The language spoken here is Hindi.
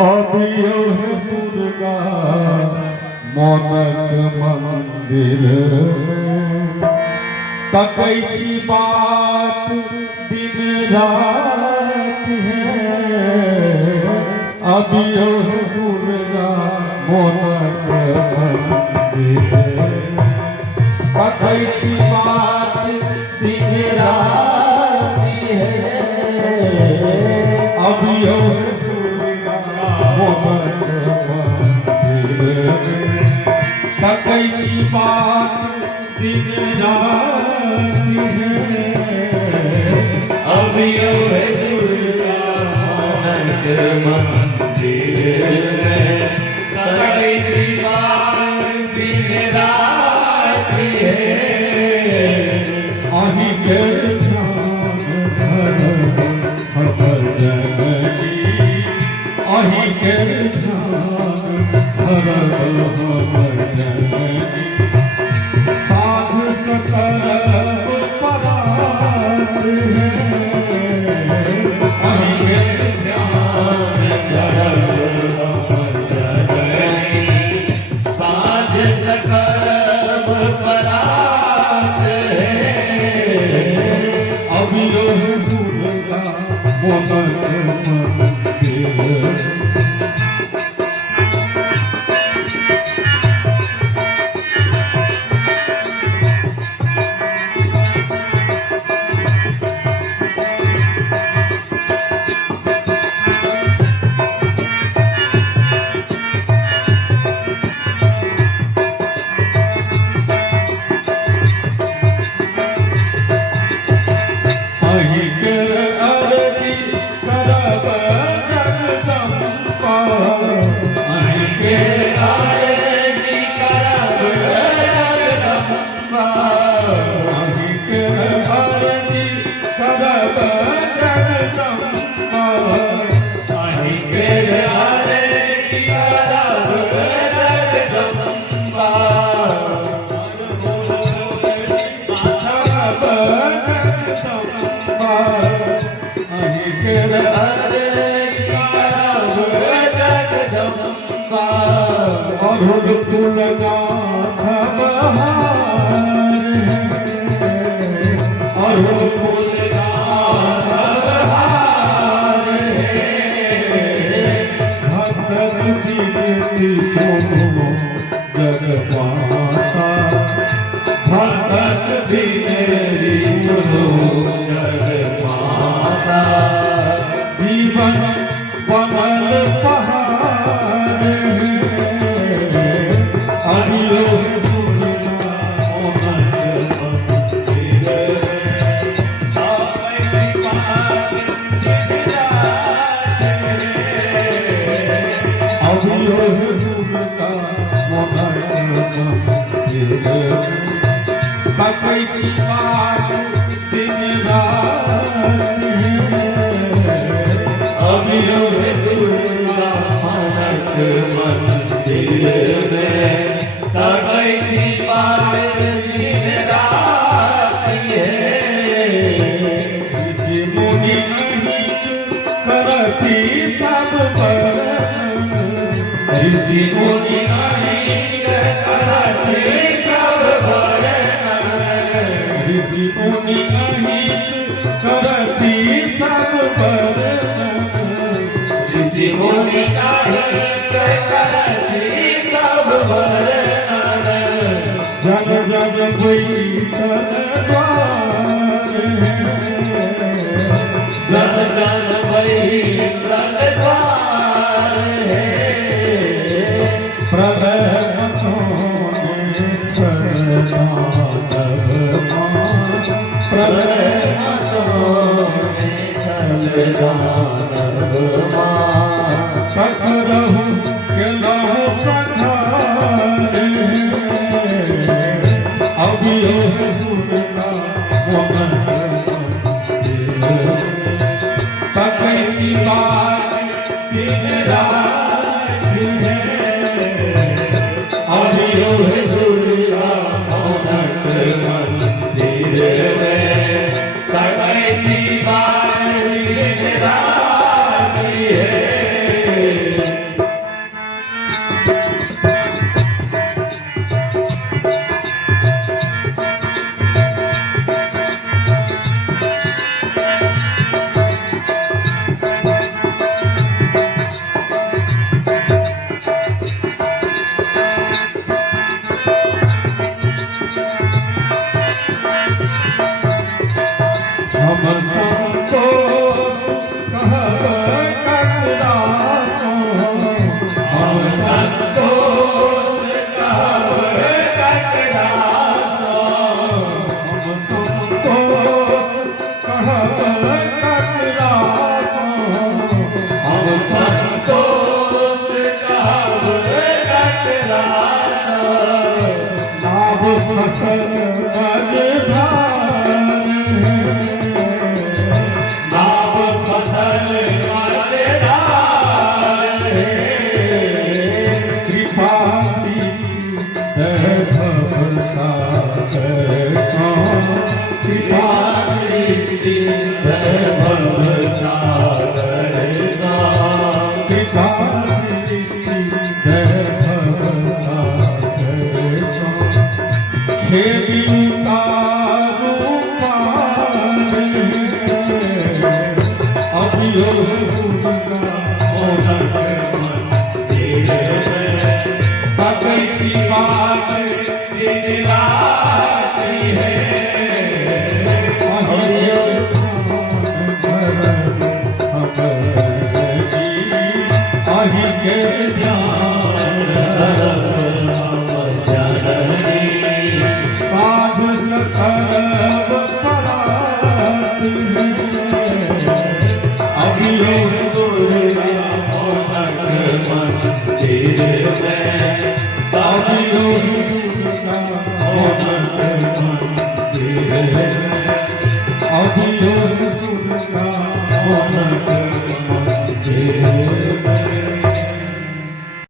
अबियो है दुर्गा मोनक मंदिर तकै छी बात दिन रात है। अबियो है दुर्गा मोनक मंदिर तकै छी बात दिन रात है। अबियो है दुर्गा मोनक मंदिर तकै छी बात दिन रात है। अबियो है दुर्गा मोनक मंदिर तकै छी बात दिन रात है। अहि के ध्यान धरब हमर जननी, अहि के ध्यान धरब हमर जननी। साँझ सकरब परात है। अहि के ध्यान धरब हमर जननी। साँझ सकरब परात है। अबियो है दुर्गा मोनक मंदिर अरुण फूल गाथा बहार है। अरुण फूल गाथा बहार है। भक्त विनती सुनो जगमाता, भक्त विनती सुनो जगमाता। जीवन बनल पहाड़ है। अबियो है दुर्गा मोनक मंदिर तकै छी बात दिन रात है। अबियो है दुर्गा मोनक मंदिर तकै छी बात दिन रात है। अबियो है दुर्गा मोनक मंदिर तकै छी बात दिन रात है। ऋषि मुनि करती सब पर, ऋषि मुनि करती सब भरण। ऋषि मुनि करती सब पर, ऋषि मुनि करती सब भरण। जग जग बैसल द्वार है। जग जग बैसल द्वार है। प्रभु सोने छलनादब मान, प्रभु सोने छलनादब मान। पकड़हु के लहु सखार है। अबियो है दुर्गा मोनक मंदिर तकै छी बात दिन रात है। अबियो है दुर्गा मोनक मंदिर तकै छी बात दिन रात है। फसल मझधार है नाम फसल मजेदार है कृपा कृपा दृष्टि वैभव सागर सा कृपा खेलता कैसी बात दिन रात्रि है अहि के साझ सखरब परात अभियोग दुर्गा मोहन मंदिर में अभियोग मोहन मंदिर में अभियोग मोहन